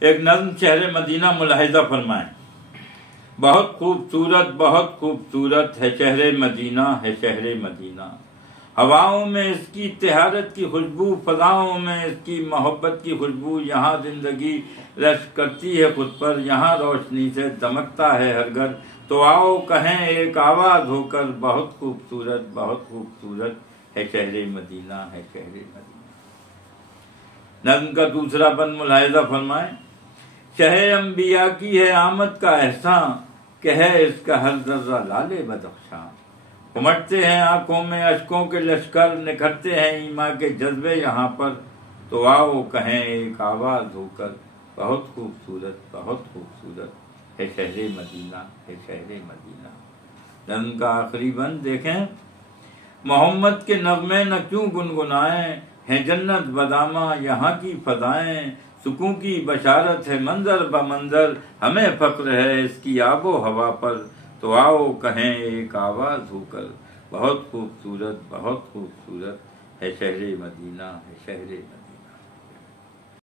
ایک نظم شہر مدینہ ملاحظہ فرمائیں۔ بہت خوبصورت ہے شہر مدینہ، ہے شہر مدینہ، ہواؤں میں اس کی طہارت کی خوشبو، فضاؤں میں اس کی محبت کی خوشبو، یہاں زندگی رشک کرتی ہے خود پر، یہاں روشنی سے دمکتا ہے ہر گھر، تو آؤ کہیں ایک آواز ہو کر، بہت خوبصورت ہے شہر مدینہ، ہے شہر مدینہ۔ نظم کا دوسرا بند ملاحظہ فرمائیں۔ شہر انبیاء کی ہے آمد کا احسان، کہ ہے اس کا ہر ذرہ لالِ بدخشاں، امٹتے ہیں آنکھوں میں اشکوں کے لشکر، نکھرتے ہیں ایمان کے جذبے یہاں پر، تو آؤ کہیں ایک آواز ہو کر، بہت خوبصورت ہے شہر مدینہ، ہے شہر مدینہ۔ نظم کا آخری بند دیکھیں۔ محمد کے نغمے نہ کیوں گنگنائیں، ہیں جنت بداماں یہاں کی فضائیں، سکون کی بشارت ہے منظر بمنظر، ہمیں فخر ہے اس کی آب و ہوا پر، تو آؤ کہیں ایک آواز ہو کر، بہت خوبصورت ہے شہر مدینہ، ہے شہر مدینہ۔